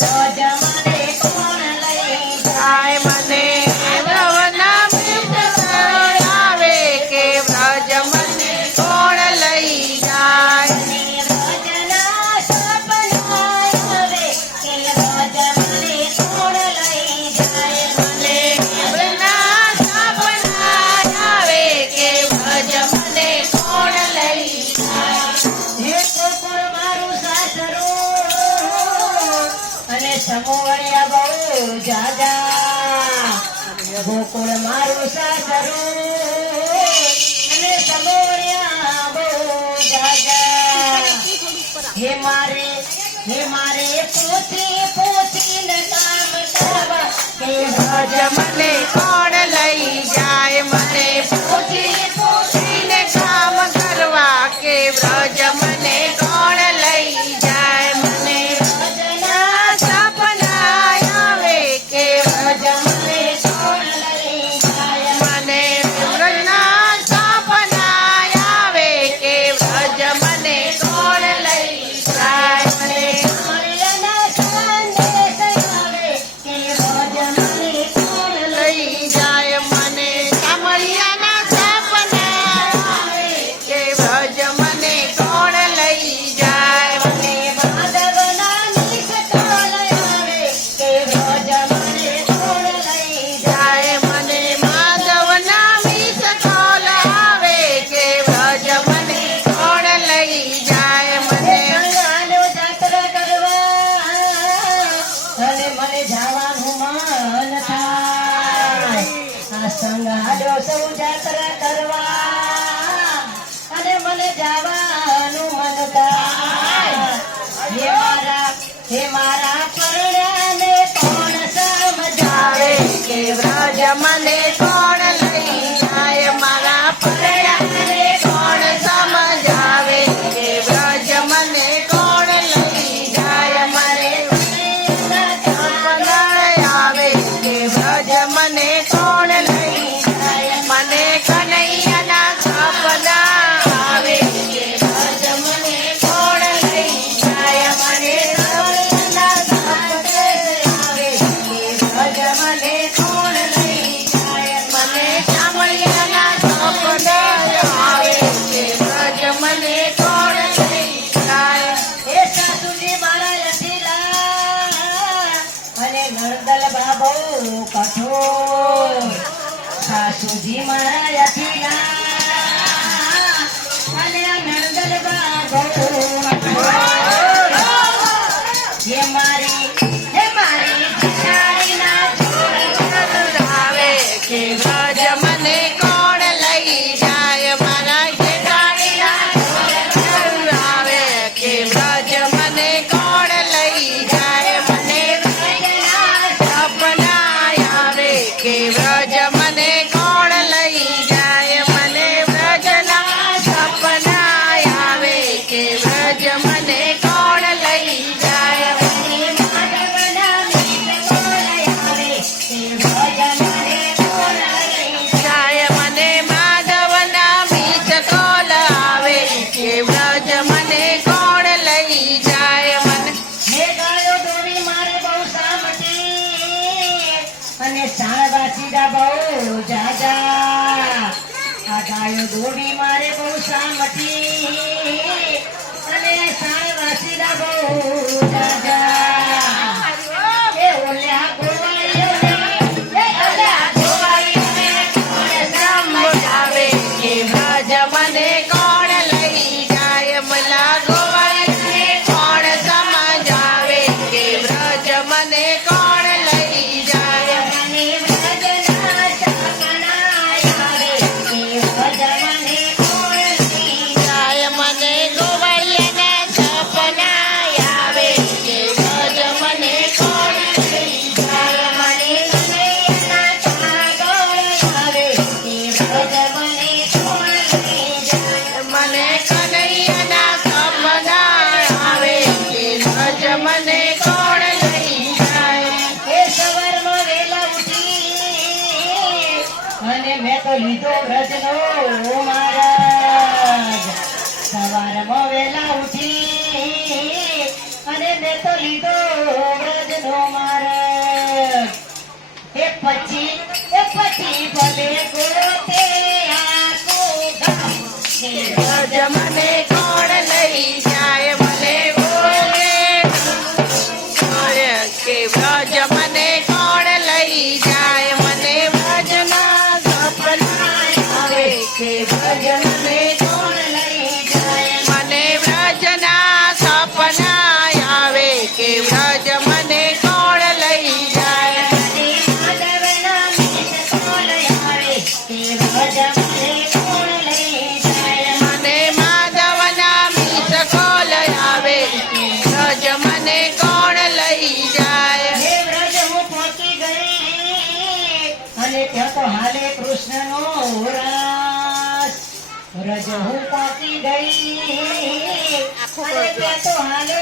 વ્રજ મને કોણ લઈ જાય મને વૃંદાવનના વૃંદ આવે કે વ્રજ મને કોણ લઈ જાય વ્રજના સપના આવે કે વ્રજ મને કોણ લઈ જાય મને વૃંદના સપના આવે કે વ્રજ મને કોણ લઈ જાય હે કોકણ મારું સાસરું અને સમોવણિયા બહુ જાજા ગોકુળ મારું સાસરું અને સમોવણિયા બહુ જાજા હે મારે પૂછીને કામ કરવા કે વ્રજ મને કોણ લઈ જાય મને પૂછીને કામ કરવા કે વ્રજ મને કોણ લઈ જાય મને વ્રજના સપના આવે કે વ્રજ મને કોણ લઈ જાય મને વ્રજના સપના આવે કે વ્રજ મને કોણ લઈ જાય મને મળ્યાના સંદેશ આવે કે વ્રજ મને કોણ લઈ જાય મને કામળિયાના સપના આવે કે વ્રજ મને કોણ લઈ જાય મને માધવના નિશ કોલ આવે કે વ્રજ મને કોણ લઈ જાય મને માધવના વિષ કોલ આવે કે વ્રજ મને કોણ લઈ જાય મને ગંગાનો જાત્રા કરવા અને મને જવાનું મન થાય આ સંગાડો સૌ જાત્રા કરવા અને મને જવાનું મન થાય હે મારા પરણ્યાને કોણ સમજાવે કે વ્રજ મને કોણ લઈ જાય મારા પરણ્યાને કોણ સમજાવે કે વ્રજ મને કોણ લઈ જાય મને સપના આવે કે વ્રજ મને કોણ લઈ જાય મને કનૈયાના સપના આવે કે વ્રજ મને કોણ લઈ જાય મને કનૈયાના સપના આવે કે વ્રજ મને કોણ લઈ જાય મને શામળિયાના સપના આવે કે વ્રજ મને કોણ લઈ જાય હે સાસુજી મારા યશીલા અને નરદલ બાબો કઠોર સાસુજી મારા યશીલા અને નરદલ બાબો કઠોર હે મારી ખિચાડીના આવે કે વ્રજ મને કોણ લઈ જાય મારા ખેતાડીના આવે કે વ્રજ મને કોણ લઈ જાય મને સપના આવે કે વ્રજ મને કોણ લઈ જાય મને વ્રજના સપના આવે કે વ્રજ મને કોણ લઈ જાય જાય મને માધવના બીચ કોલ આવે કે વ્રજ મને કોણ લઈ જાય મને અને સાણવાસીડા બહુ જાજા આ ગાયો દોડી મારે બહુ સામટી અને સાણવાસીડા બહુ જાજા એ ઓલ્યા ગોવાળીઓને સમજાવે કે વ્રજ મને કોણ લઈ જાય મલા ગોવાળને કોણ સમજાવે કે વ્રજ મને કોણ લઈ જાય મને વ્રજના સપના આવે કે વ્રજ મને કોણ લઈ જાય મને એને તો લીધો વ્રજનો માર્ગ. એ પછી ભલે ગોતે આખું ગામ. કે વ્રજ મને કોણ લઈ જાય મને બોલે કે વ્રજ મને કોણ લઈ જાય મને વ્રજના સપના આવે કે વ્રજ મને કોણ લઈ જાય? મને વ્રજના સપના આવે કે વ્રજ મને કોણ લઈ જાય અને માધવના મીત કોણ આવે? કે વ્રજ મને કોણ લઈ જાય? મને માધવના મીત કોલ આવે વ્રજ મને કોણ લઈ જાય હે વ્રજ હું પહોંચી ગઈ અને ત્યાં તો હાલે કૃષ્ણનો રાસ. વ્રજ હું પહોંચી ગઈ અને ત્યાં તો હાલે